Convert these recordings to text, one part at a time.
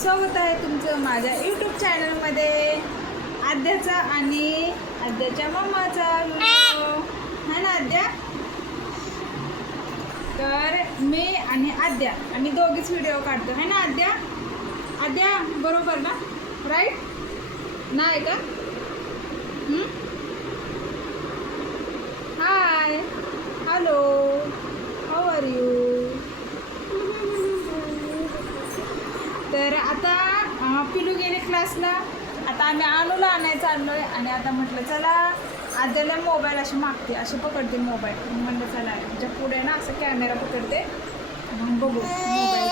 स्वागत आहे तुमचं माझ्या यूट्यूब चॅनलमध्ये आद्याचा आणि आद्याच्या मम्माचा हा है ना आद्या? तर मी आणि आद्या आम्ही दोघीच व्हिडिओ काढतो. है ना आद्या? आद्या बरोबर ना? राईट नाही का? Hi hello how are you तर आता अं, पिलू गेले क्लासला आता आम्ही अनुला आणायचं आणलोय आणि आता म्हटलं चला. आद्याला मोबाईल अशी मागते असे पकडते मोबाईल म्हणलं चला म्हणजे पुढे ना असं कॅमेरा पकडते. मग बघू मोबाईल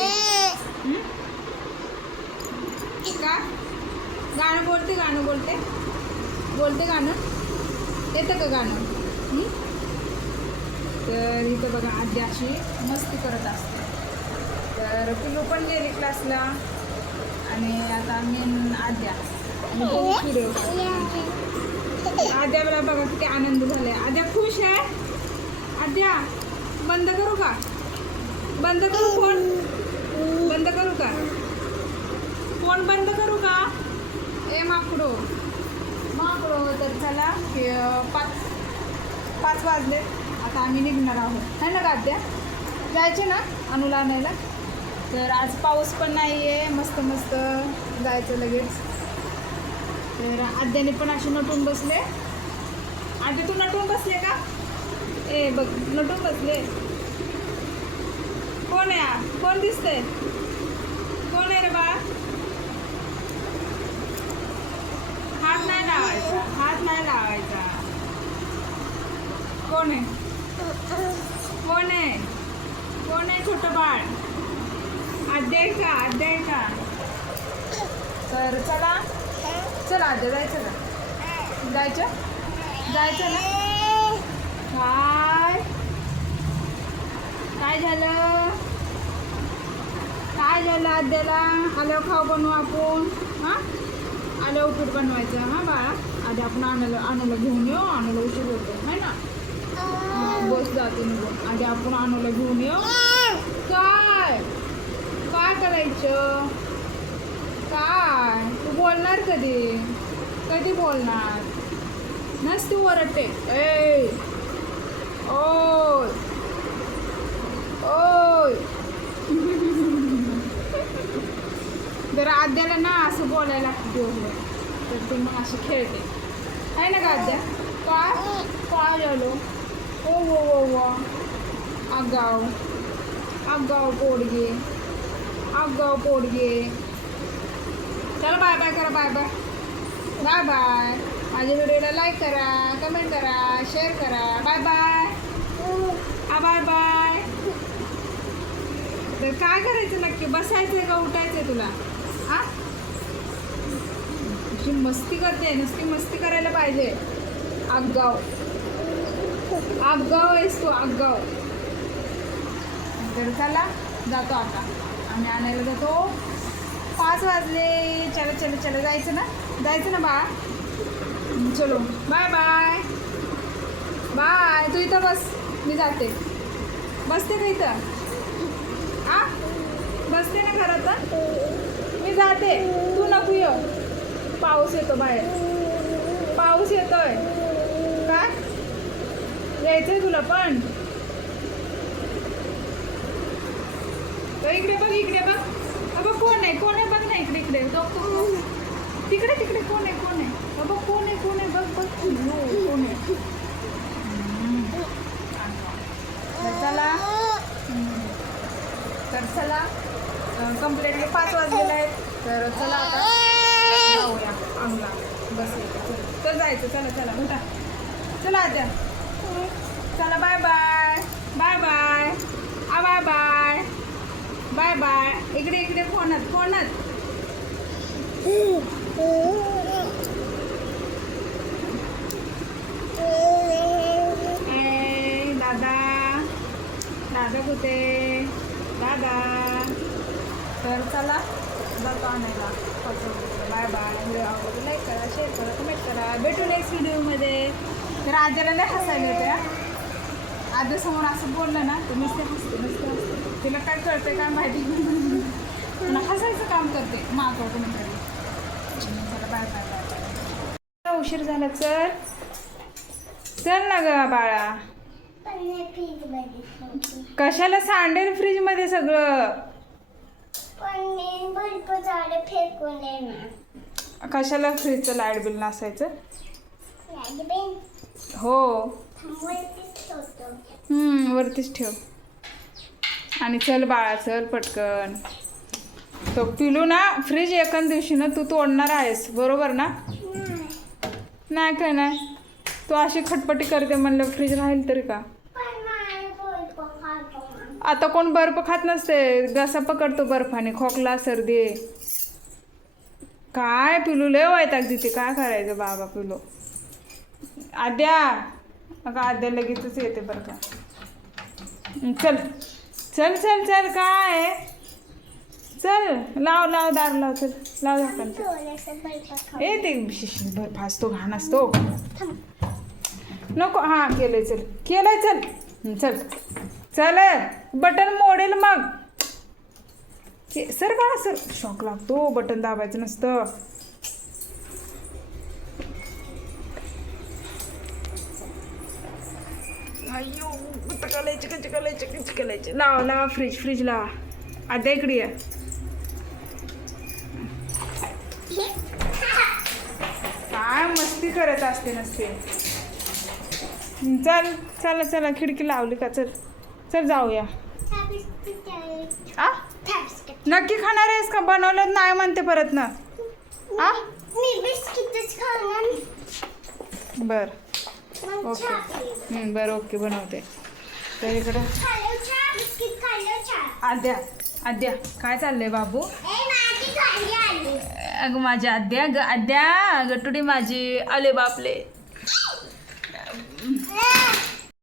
का? गाणं बोलते गाणं बोलते. बोलते गाणं? येतं का गाणं? तर इथं बघा आधी अशी मस्ती करत असते. तर पिलू पण गेली क्लासला आणि आता मी न आद्या. आणि आद्याला बघा किती आनंद झालाय. आद्या खुश आहे? आद्या बंद करू का? बंद करू फोन बंद करू का? फोन बंद करू का? ए माकडो. माकडो तर चला पाच पाच वाजले. आता आम्ही निघणार आहोत. है ना का आद्या? जायचे ना? अनुला आणायला? तर आज पाऊस पण नाही आहे मस्त मस्त जायचं लगेच. तर आद्याने पण असे नटून बसले. आद्या तू नटून बसले का? ए बघ नटून बसले. कोण आहे कोण दिसतंय? कोण आहे रे बाळा? हात नाही लावायचा हात नाही लावायचा. कोण आहे? कोण आहे? कोण आहे छोटं बाळ? अध्याय का अध्याय का? तर चला. चला अध्याय जायचं ना जायचं? जायचं ना? काय? काय झालं? काय झालं अध्याला आल्यावर खाऊ बनवू आपण. हां? आल्यावर उपीट बनवायचं हां बाळा? आधी आपण आणायला आणायला घेऊन येऊ आणायला उशीर होतो है ना? बस जाते निघून. आधी आपण आणायला घेऊन येऊ. करायचं काय? तू बोलणार कधी? कधी बोलणार? नस तू ओरडते. ए ओय! ओय! जर आद्याला ना असं बोलायला देऊ तर तू मग अशी खेळते. आहे ना का आद्या? काय? काय झालो? ओ हो हो, हो, हो. अगाव अगाव पोडगे अगं पोडगे चला बाय बाय करा बाय बाय बाय बाय माझ्या व्हिडिओला लाईक करा कमेंट करा शेअर करा. बाय बाय आ बाय बाय तर काय करायचं नक्की? बसायचं का उठायचं तुला? हा? अशी मस्ती करते नुसती मस्ती करायला पाहिजे. आगगाव आगगाव आहेस तू आगगाव तर चला जातो आता. आम्ही आणायला जातो. पाच वाजले. चला चला चला. जायचं ना? जायचं ना बा चलो. Bye bye. बाय. तू इथं बस. मी जाते. बसते का इथं? आ? बसते ना घरात? मी जाते. तू नको ये. पाऊस येतो बाहेर. पाऊस येतोय. काय? यायचंय तुला पण. तो इकडे बघ इकडे बघ. अगं कोण आहे? कोण आहे? बघ ना इकडे इकडे. तो तिकडे तिकडे. कोण आहे? कोण आहे? अगं कोण आहे? कोण आहे? बघ बघ. हो, कोण आहे? तर चला. तर चला कंप्लेंटले पाच वाजलेले आहेत. तर चला आता जाऊया. अंगला बस. तर जायचं. चला चला. उठा. चला आता चला बाय बाय बाय बाय आ बाय बाय बाय बाय. इकडे इकडे फोनात फोनात ए, दादा. दादा कुठे? दादा. तर चला जातो आणायला. Bye bye. व्हिडिओ आवडतो लाईक करा शेअर करा कमेंट करा. भेटू नेक्स्ट व्हिडिओमध्ये तर आजाला लय हसायला येते आजा समोर असं बोललं ना तर नुसते हसते नुसते हसते. तिला काय कळतंय काय माहिती? पुन्हा हसायचं काम करते मागवतो म्हणजे उशीर झाला चल चल ना ग बाळा. कशाला सांडेल फ्रीजमध्ये सगळं? कशाला फ्रीजचं लाइट बिल नसायचं? हो. हम्म, वरतीच ठेव. आणि चल बाळा चल पटकन. तो पिलू ना फ्रीज एकाच दिवशी ना तू तोडणार आहेस बरोबर ना? नाही काय नाही. तू अशी खटपटी करते म्हणलं फ्रीज राहील तरी का? आता कोण बर्फ खात नसते घसा पकडतो बर्फाने खोकला सर्दी. काय पिलू लय वैताग ते. काय करायचं बाबा पिलू? आद्या अगं आद्या लगेचच येते बरं का. चल. चल चल चल काय चल लाव लाव दार लाव चल. लाव झाकण चल. ए ते शिशी भर फासतो घाण असतो. नको हां केलंय चल. केलंय चल. चल. चल बटन मोडेल मग. सर का सर. शॉक लागतो बटन दाबायचं नसतं. अय्यो चिकलायचे चिकलायचे चिकलायचे लाव लावा फ्रीज फ्रीज लावा आद्या इकडे ये काय मस्ती करत असते नसते चल चला चला खिडकी लावली का चल चल जाऊया. आ. नक्की खाणार आहेस का बनवलं नाही म्हणते परत ना आ? बर ओके. बरं ओके बनवते. तर इकडं. आद्या आद्या काय चाललंय बाबू? अगं माझी आद्या ग आद्या गटुडी माझी. आले बापले.